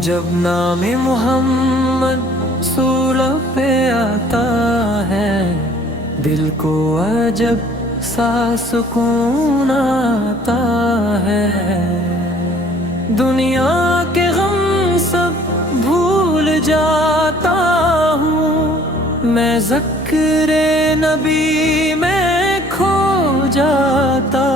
جب نام محمد سولہ پہ آتا ہے دل کو عجب سا سکون آتا ہے، دنیا کے غم سب بھول جاتا ہوں، میں ذکر نبی میں کھو جاتا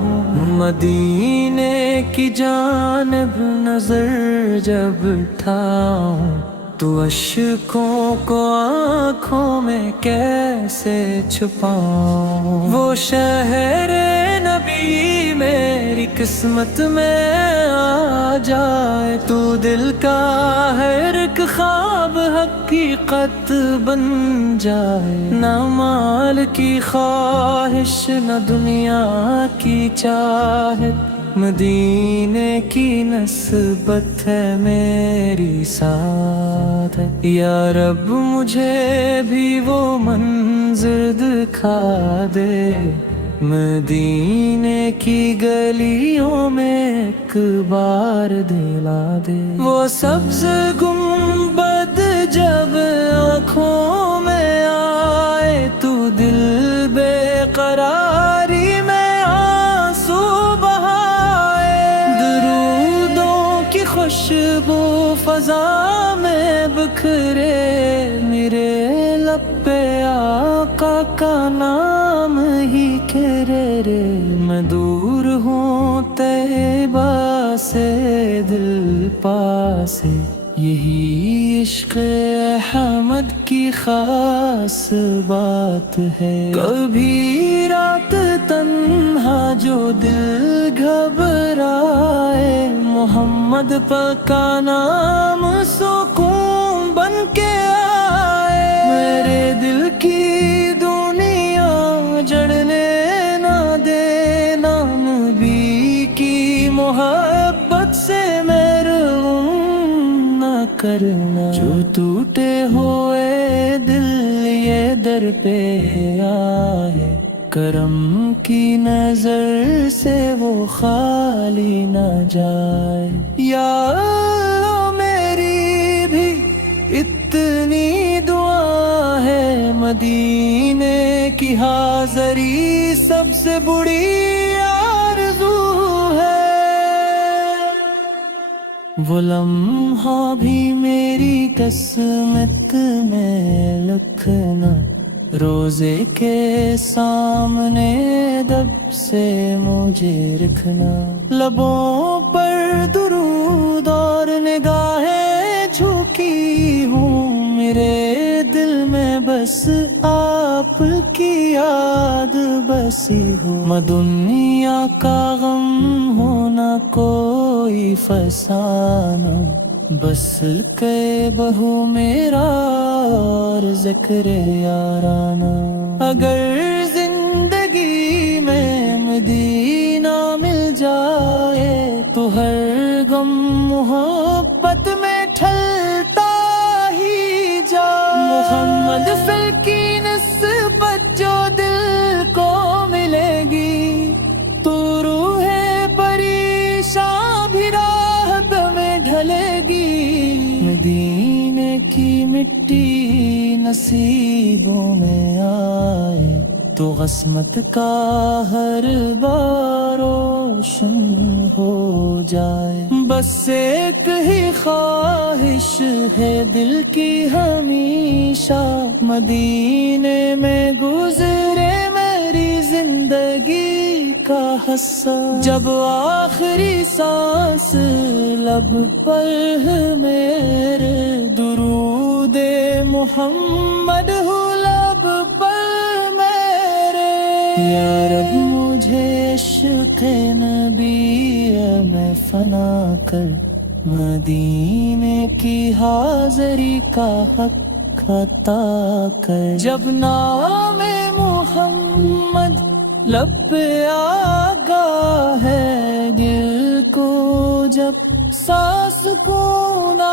ہوں، مدینے کی جانب نظر جب اٹھاؤں تو اشکوں کو آنکھوں میں کیسے چھپاؤں، وہ شہر نبی میری قسمت میں آ جائے تو دل کا ہر ایک خواب حقیقت بن جائے، نہ مال کی خواہش نہ دنیا کی چاہت، مدینے کی نسبت ہے میری ساتھ ہے، یا رب مجھے بھی وہ منظر دکھا دے، مدینے کی گلیوں میں ایک بار دلا دے، وہ سبز گنبد جب آنکھوں میں آئے تو دل بے قراری میں آنسو بہائے، درودوں کی خوشبو فضا میں بکھرے، میرے لب پہ آقا کا نام ہی کہہ رے، میں دور ہوں طیبہ سے دل پاس ہے، یہی عشق احمد کی خاص بات ہے، کبھی رات تنہا جو دل گھبرائے، محمد پاکا نام سکون بن کے آئے، میرے دل کی دنیا جڑنے نہ دے، نبی کی محبت سے محروم نہ کرنا، جو ٹوٹے ہوئے دل یہ در پہ آئے، کرم کی نظر سے وہ خالی نہ جائے، یا اللہ میری بھی اتنی دعا ہے، مدینے کی حاضری سب سے بڑی آرزو ہے، وہ لمحہ بھی میری قسمت میں لکھنا، روزے کے سامنے دب سے مجھے رکھنا، لبوں پر درود اور نگاہیں جھکی ہوں، میرے دل میں بس آپ کی یاد بسی ہو، میں دنیا کا غم ہونا کوئی فسانہ، بس کہ بہو میرا اور ذکر یارانہ، اگر زندگی میں مدینہ مل جائے تو ہر غم محبت میں ٹھلتا ہی جائے، محمد فل کی نسبت جو دل کو ملے گی تو روح پریشان بھی راحت میں ڈھلے گی، مدینے کی مٹی نصیبوں میں آئے تو قسمت کا ہر بار روشن ہو جائے، بس ایک ہی خواہش ہے دل کی ہمیشہ، مدینے میں گزرے میری زندگی کا حصہ، جب آخری سانس لب پر ہے میرے، درود محمد ہو لب پر میرے، یا رب مجھے عشق نبی میں فنا کر، مدینے کی حاضری کا حق عطا کر، جب نام محمد لب پہ آگا ہے، دل کو جب سانس کو نہ